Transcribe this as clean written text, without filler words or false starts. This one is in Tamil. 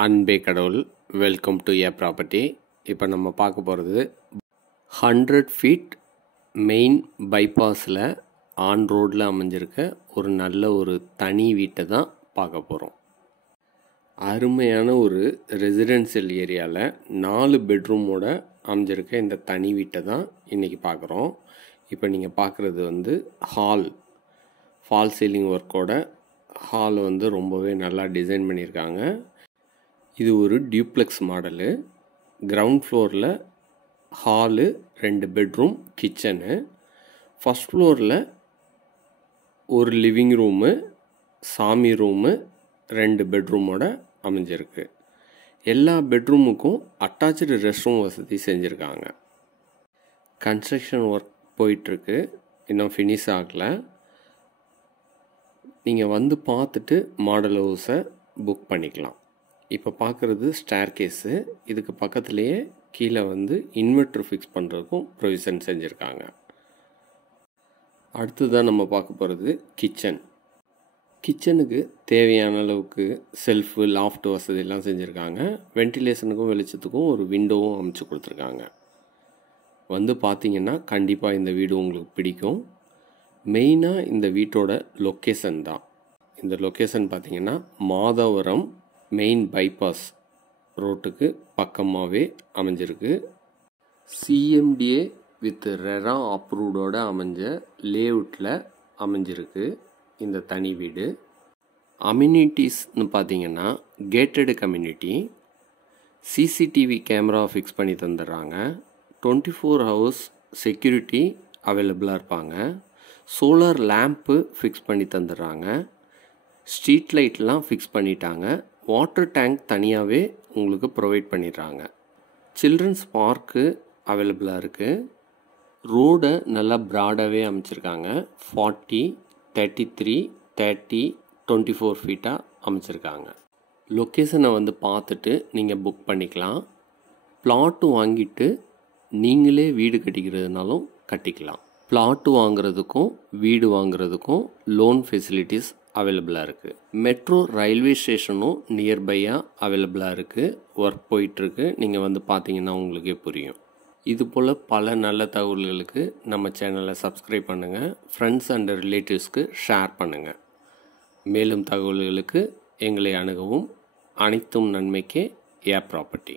அன்பே கடவுள். Welcome to A property. இப்போ நம்ம பார்க்க போகிறது 100 ஃபீட் மெயின் பைபாஸில் ஆன் ரோடில் அமைஞ்சிருக்க ஒரு நல்ல ஒரு தனி வீட்டை தான் பார்க்க போகிறோம். அருமையான ஒரு ரெசிடென்ஷியல் ஏரியாவில் 4 பெட்ரூமோட அமைஞ்சிருக்க இந்த தனி வீட்டை தான் இன்றைக்கி பார்க்குறோம். இப்போ நீங்கள் பார்க்குறது ஃபால் சீலிங் ஒர்க்கோட ஹால் ரொம்பவே நல்லா டிசைன் பண்ணியிருக்காங்க. இது ஒரு டியூப்ளெக்ஸ் மாடலு. கிரவுண்ட் ஃப்ளோரில் ஹாலு, 2 பெட்ரூம், கிச்சனு. ஃபஸ்ட் ஃப்ளோரில் ஒரு லிவிங் ரூமு, சாமி ரூமு, 2 பெட்ரூமோட அமைஞ்சிருக்கு. எல்லா பெட்ரூமுக்கும் அட்டாச்சு ரெஸ்ட் ரூம் வசதி செஞ்சுருக்காங்க. கன்ஸ்ட்ரக்ஷன் ஒர்க் போயிட்டுருக்கு, இன்னும் ஃபினிஷ் ஆகலை. நீங்கள் பார்த்துட்டு மாடல் ஹவுஸை புக் பண்ணிக்கலாம். இப்போ பார்க்குறது ஸ்டேர் கேஸு. இதுக்கு பக்கத்துலேயே கீழே இன்வெர்ட்ரு ஃபிக்ஸ் பண்ணுறதுக்கும் ப்ரொவிஷன் செஞ்சுருக்காங்க. அடுத்ததான் நம்ம பார்க்க போகிறது கிச்சனுக்கு தேவையான அளவுக்கு செல்ஃபு, லாஃப்ட் வசதியெல்லாம் செஞ்சுருக்காங்க. வென்டிலேஷனுக்கும் வெளிச்சத்துக்கும் ஒரு விண்டோவும் அமைச்சு கொடுத்துருக்காங்க. பார்த்தீங்கன்னா கண்டிப்பாக இந்த வீடு உங்களுக்கு பிடிக்கும். மெயினாக இந்த வீட்டோட லொக்கேஷன் தான். இந்த லொக்கேஷன் பார்த்திங்கன்னா மாதவரம் மெயின் பைபாஸ் ரோட்டுக்கு பக்கமாகவே அமைஞ்சிருக்கு. சிஎம்டிஏ வித் ரெரா அப்ரூவ்டோட அமைஞ்ச லேஅவுட்டில் அமைஞ்சிருக்கு இந்த தனி வீடு. அம்யூனிட்டிஸ்னு பார்த்திங்கன்னா கேட்டடு கம்யூனிட்டி, சிசிடிவி கேமரா ஃபிக்ஸ் பண்ணி தந்துடுறாங்க. 24 ஹவர்ஸ் செக்யூரிட்டி அவைலபிளாக இருப்பாங்க. சோலார் லேம்ப்பு ஃபிக்ஸ் பண்ணி தந்துடுறாங்க. ஸ்ட்ரீட் லைட்லாம் ஃபிக்ஸ் பண்ணிட்டாங்க. வாட்டர் டேங்க் தனியாகவே உங்களுக்கு ப்ரொவைட் பண்ணிடுறாங்க. சில்ட்ரன்ஸ் பார்க்கு அவைலபிளாக இருக்குது. ரோடை நல்லா ப்ராடாகவே அமைச்சிருக்காங்க. 40, 33, 30, 24 ஃபீட்டாக அமைச்சிருக்காங்க. லொக்கேஷனை பார்த்துட்டு நீங்கள் புக் பண்ணிக்கலாம். பிளாட்டு வாங்கிட்டு நீங்களே வீடு கட்டிக்கிறதுனாலும் கட்டிக்கலாம். பிளாட்டு வாங்குறதுக்கும் வீடு வாங்குறதுக்கும் லோன் ஃபெசிலிட்டிஸ் அவைலபிளாக இருக்குது. மெட்ரோ ரயில்வே ஸ்டேஷனும் நியர்பையாக அவைலபிளாக இருக்குது. ஒர்க் போயிட்டுருக்கு. நீங்கள் பார்த்தீங்கன்னா உங்களுக்கே புரியும். இது போல் பல நல்ல தகவல்களுக்கு நம்ம சேனலை சப்ஸ்கிரைப் பண்ணுங்கள். ஃப்ரெண்ட்ஸ் அண்ட் ரிலேட்டிவ்ஸ்க்கு ஷேர் பண்ணுங்கள். மேலும் தகவல்களுக்கு எங்களை அணுகவும். அனைத்தும் நன்மைக்கே ஏ ப்ராப்பர்ட்டி.